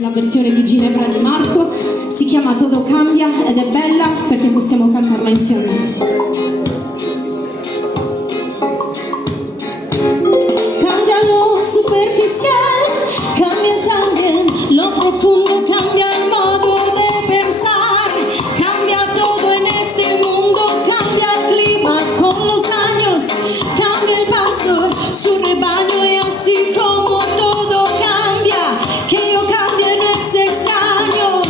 La versione di Ginevra Di Marco si chiama Todo Cambia ed è bella perché possiamo cantarla insieme. Cambia lo superficial, cambia también lo profundo, cambia el modo de pensar, cambia todo en este mundo, cambia el clima con los años, cambia el pastor, su rebaño y así como todo cambia, que yo cambie no es extraño.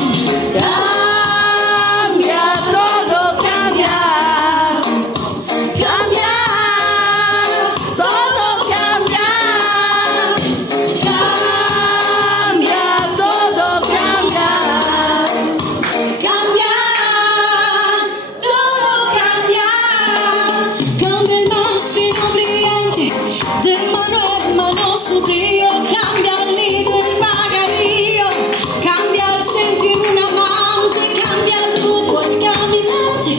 Cambia, todo cambia, cambia, todo cambia, cambia, todo cambia, cambia, todo cambia, cambia el más fino brillante, de mano en mano su brillo, cambia el nido, el pajarillo, cambia el sentir un amante, cambia el rumbo, el caminante,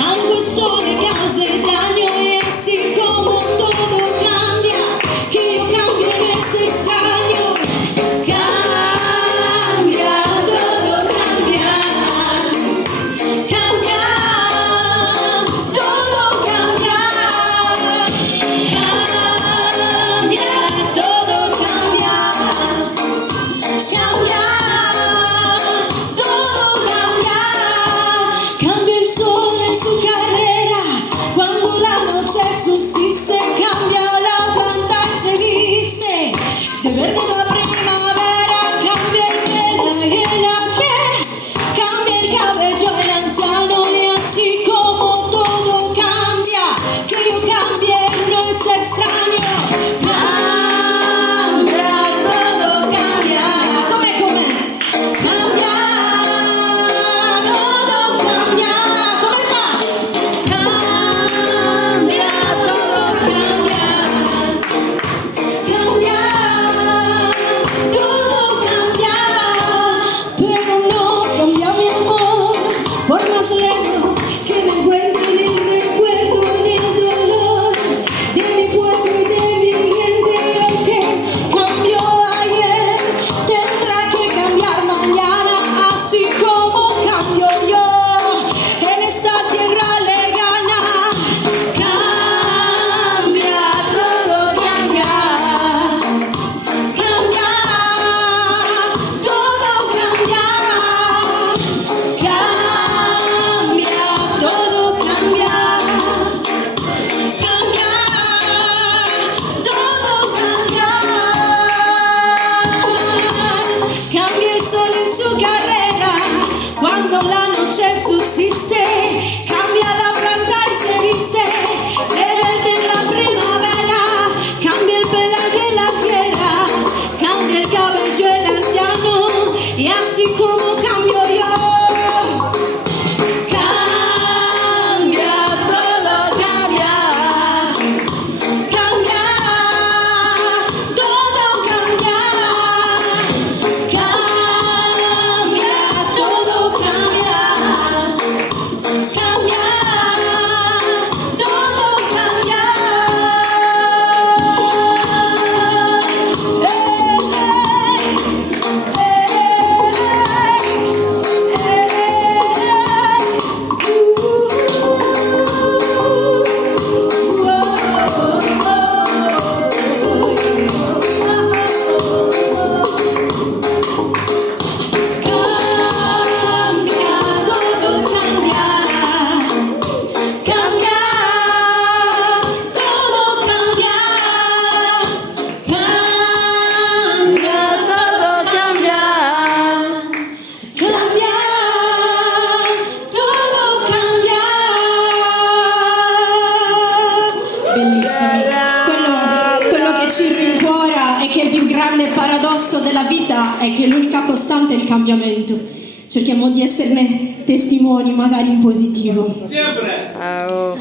algo esto le causa daño y así como todo cambia, que yo cambie no es extraño. Cambia, todo cambia, cambia, todo cambia, cambia, todo cambia, cambia, todo cambia, cambia el sol en su carrera, cuando la noche subsiste, cambia la planta y se viste, de verde la primavera, cambia el pelaje la fiera, cambia el cabello el anciano y así como todo cambia, que yo cambie no es extraño. Cambia, todo cambia, come, cambia, todo cambia, come fa? Cambia, todo cambia, cambia, todo cambia, pero no cambia mi amor, por más lejos que me encuentre en el recuerdo, en el dolor de mi pueblo y de mi gente. Lo que cambió ayer tendrá que cambiar mañana, así como cambio yo en esta tierra lejana. Cambia, todo cambia, cambia, todo cambia, cambia, todo cambia, cambia, todo cambia, cambia el sol en su carrera, cuando la noche subsiste, cambia la planta y se viste, de verde en la primavera, cambia el pelaje la fiera, cambia el cabello el anciano, y así como cambio yo. Cambia, todo cambia, cambia, todo cambia, cambia, todo cambia, cambia, todo cambia. Cambia, todo cambia, cambia, todo cambia, cambia, todo cambia, cambia, todo cambia. Bellissimo. Quello che ci rincuora è che il più grande paradosso della vita è che l'unica costante è il cambiamento. Cerchiamo di esserne testimoni, magari in positivo. Sempre! Ciao.